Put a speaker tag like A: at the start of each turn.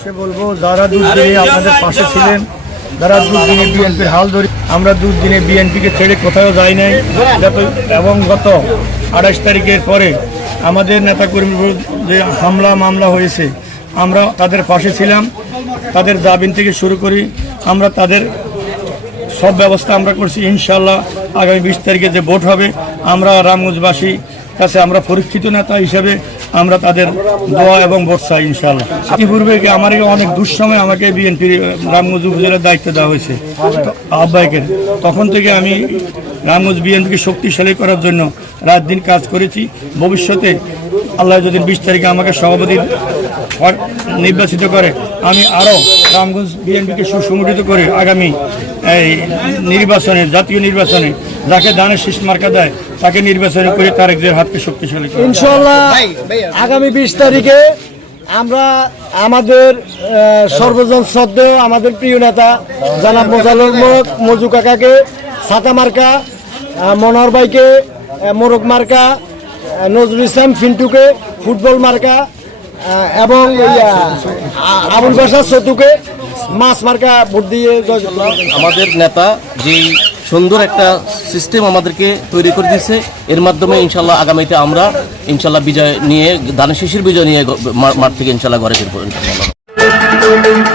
A: সে বলব, যারা দুদিনে আপনাদের পাশে ছিলেন, যারা বিএনপির হাল ধরি, আমরা দুদিনে বিএনপিকে ছেড়ে কোথাও যাই নাই। এবং গত আঠাশ তারিখের পরে আমাদের নেতাকর্মীর যে হামলা মামলা হয়েছে, আমরা তাদের পাশে ছিলাম, তাদের জামিন থেকে শুরু করি, আমরা তাদের সব ব্যবস্থা আমরা করছি ইনশাল্লাহ আগামী বিশ তারিখে যে ভোট হবে, আমরা রামগঞ্জবাসী কাছে আমরা পরীক্ষিত নেতা হিসেবে আমরা তাদের দোয়া এবং চাই ইনশাল্লাহ ইতিপূর্বে আমার অনেক দুঃসময় আমাকে বিএনপি রামগঞ্জ উপজেলার দায়িত্ব দেওয়া হয়েছে। আহ্বায়কের। তখন থেকে আমি রামগঞ্জ বিএনপিকে শক্তিশালী করার জন্য রাত দিন কাজ করেছি। ভবিষ্যতে আল্লাহ যদি বিশ তারিখে আমাকে সভাপতি নির্বাচিত করে, আমি আরও রামগঞ্জ বিএনপিকে সুসংগঠিত করে আগামী এই নির্বাচনে, জাতীয় নির্বাচনে, যাকে দানের শীষ মার্কা দেয় তাকে নির্বাচন করে তারেকদের হাতকে শক্তিশালী
B: ইনশাল্লাহ আগামী বিশ তারিখে আমরা আমাদের সর্বজন শ্রদ্ধেয় আমাদের প্রিয় নেতা জানাব মোজালুর মজু কাকাকে সাতা মার্কা মনোহর ভাইকে আহ, মোরগ মার্কা নজরুল ইসলাম ফিন্টুকে ফুটবল মার্কা এবং আবুল বাসার সতুকে মাছ মার্কা ভোট দিয়ে
C: আমাদের নেতা যেই সুন্দর একটা সিস্টেম আমাদেরকে তৈরি করে দিয়েছে। এর মাধ্যমে ইনশাল্লাহ আগামীতে আমরা ইনশাল্লাহ বিজয় নিয়ে, ধানের শিশির বিজয় নিয়ে মাঠ থেকে ইনশাল্লাহ ঘরে ফিরবো ইনশাল্লাহ